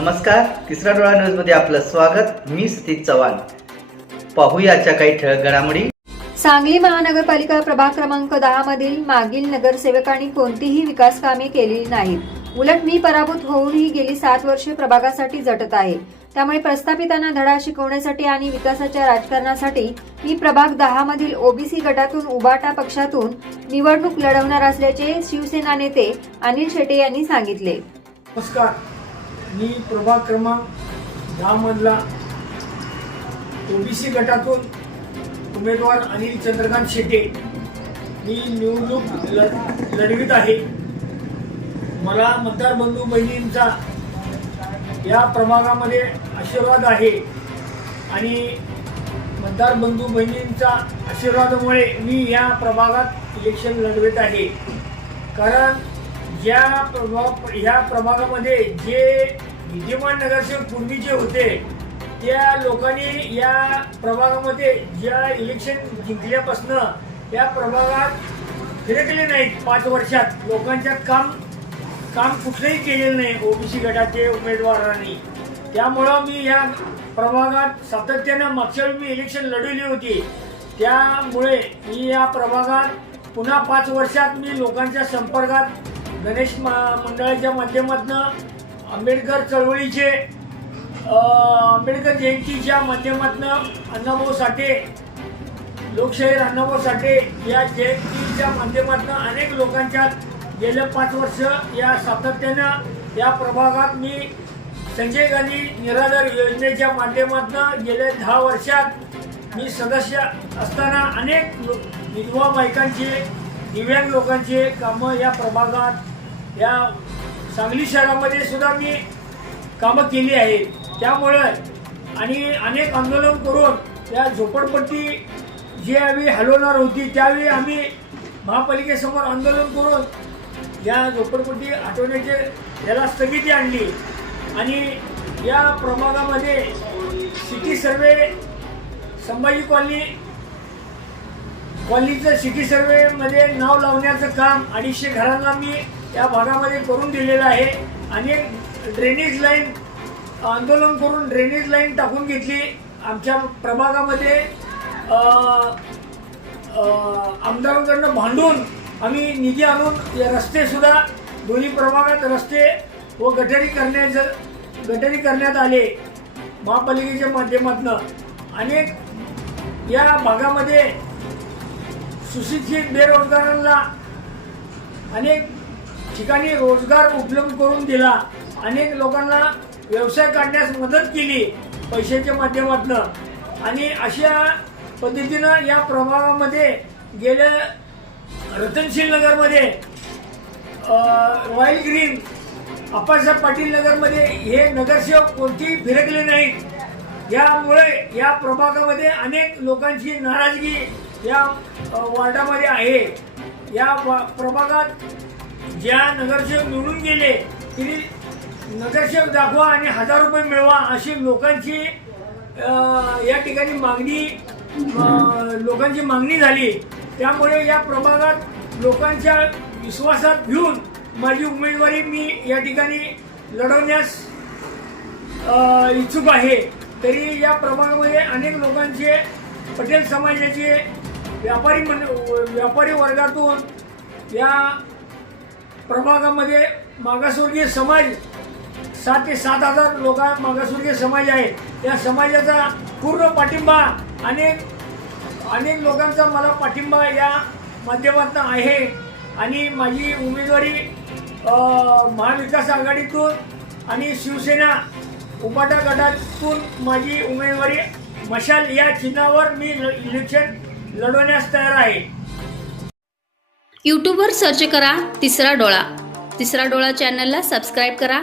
नमस्कार, तिसरा डोळा न्यूज मध्ये आपलं स्वागत। मी सतीश चव्हाण। पाहूया आजच्या काही ठळक घडामोडी। सांगली महानगरपालिका प्रभाग क्रमांक 10 मधील मागील नगरसेवकांनी कोणतीही विकास कामे केलेली नाहीत। उलट मी पराभूत होऊनही गेली 7 वर्षे प्रभागासाठी झटत आहे। त्यामुळे प्रस्थापितांना धडा शिकवण्यासाठी आणि विकासाच्या राजकारणासाठी मी प्रभाग 10 मधील ओबीसी गटातून उबाटा पक्षातून निवडणूक लढवणार असल्याचे शिवसेना नेते अनिल शेटे यांनी सांगितले। नमस्कार, मी प्रभाग क्रमांक 10 मधला ओबीसी गटातून उमेदवार अनिल चंद्रकांत शेटे मी निवडणूक लढवित आहे। मला मतदार बंधू बहिणींचा या प्रभागामध्ये आशीर्वाद आहे आणि मतदार बंधू बहिणींचा आशीर्वादामुळे मी या प्रभागात इलेक्शन लढवित आहे। कारण ह्या प्रभागामध्ये जे विद्यमान नगरसेवक पूर्वीचे होते त्या लोकांनी या प्रभागामध्ये ज्या इलेक्शन जिंकल्यापासून या प्रभागात फिरकले नाहीत। 5 वर्षात लोकांच्या काम कुठलंही केलेलं नाही ओबीसी गटाचे उमेदवारांनी। त्यामुळं मी या प्रभागात सातत्यानं मागच्या वेळी मी इलेक्शन लढवली होती, त्यामुळे मी या प्रभागात पुन्हा 5 वर्षात मी लोकांच्या संपर्कात गणेश मंडळाच्या माध्यमातून आंबेडकर चळवळीचे आंबेडकर जयंतीच्या माध्यमातून अण्णाभाऊ साठे लोकशाहीर अण्णाभाऊ साठे या जयंतीच्या माध्यमातून अनेक लोकांच्या गेल्या 5 वर्ष या सातत्यानं या प्रभागात मी संजय गांधी निराधार योजनेच्या माध्यमातून गेल्या 10 वर्षात मी सदस्य असताना अनेक विधवा बायकांचे दिव्यांग लोकांचे कामं या प्रभागात या सांगली शहरामध्ये सुद्धा मी कामं केली आहेत। त्यामुळे आणि अनेक आंदोलन करून या झोपडपट्टी जी आम्ही हलवणार होती त्यावेळी आम्ही महापालिकेसमोर आंदोलन करून या झोपडपट्टी हटवण्याचे याला स्थगिती आणली आणि या प्रभागामध्ये सिटी सर्वे संभाजी कॉलनीचं सिटी सर्वेमध्ये नाव लावण्याचं काम 250 घरांना मी या भागामध्ये करून दिलेलं आहे। आणि ड्रेनेज लाईन आंदोलन करून ड्रेनेज लाईन टाकून घेतली आमच्या प्रभागामध्ये। आमदारांकडून भांडून आम्ही निधी आणून या रस्ते सुद्धा दोन्ही प्रभागात रस्ते व गटारी करण्यात आले महापालिकेच्या माध्यमातून। अनेक या भागामध्ये सुशिक्षित बेरोजगारांना अनेक ठिकाणी रोजगार उपलब्ध करून दिला, अनेक लोकांना व्यवसाय काढण्यास मदत केली पैशाच्या माध्यमातून। आणि अशा पद्धतीनं या प्रभागामध्ये गेल्या रतनशील नगरमध्ये रॉयल ग्रीन आप्पासाहेब पाटील नगरमध्ये हे नगरसेवक कोणतेही फिरकले नाहीत। यामुळे या प्रभागामध्ये अनेक लोकांची नाराजगी या वॉर्डामध्ये आहे। या प्रभागात ज्या नगरसेवक निवडून गेले तरी नगरसेवक दाखवा आणि 1000 रुपये मिळवा अशी लोकांची या ठिकाणी लोकांची मागणी झाली। त्यामुळे या प्रभागात लोकांच्या विश्वासात घेऊन माझी उमेदवारी मी या ठिकाणी लढवण्यास इच्छुक आहे। तरी या प्रभागामध्ये अनेक लोकांचे पटेल समाजाचे व्यापारी वर्गातून या प्रभागामध्ये मागासवर्गीय समाज 7 ते 7,000 लोक मागासवर्गीय समाज आहे। या समाजाचा पूर्ण पाठिंबा अनेक लोकांचा मला पाठिंबा या माध्यमातून आहे। आणि माझी उमेदवारी महाविकास आघाडीतून आणि शिवसेना उबाटा गटातून माझी उमेदवारी मशाल या चिन्हावर मी इलेक्शन लढवण्यास तयार आहे। यूट्यूबवर सर्च करा तिसरा डोळा। तिसरा डोळा चॅनलला सबस्क्राईब करा।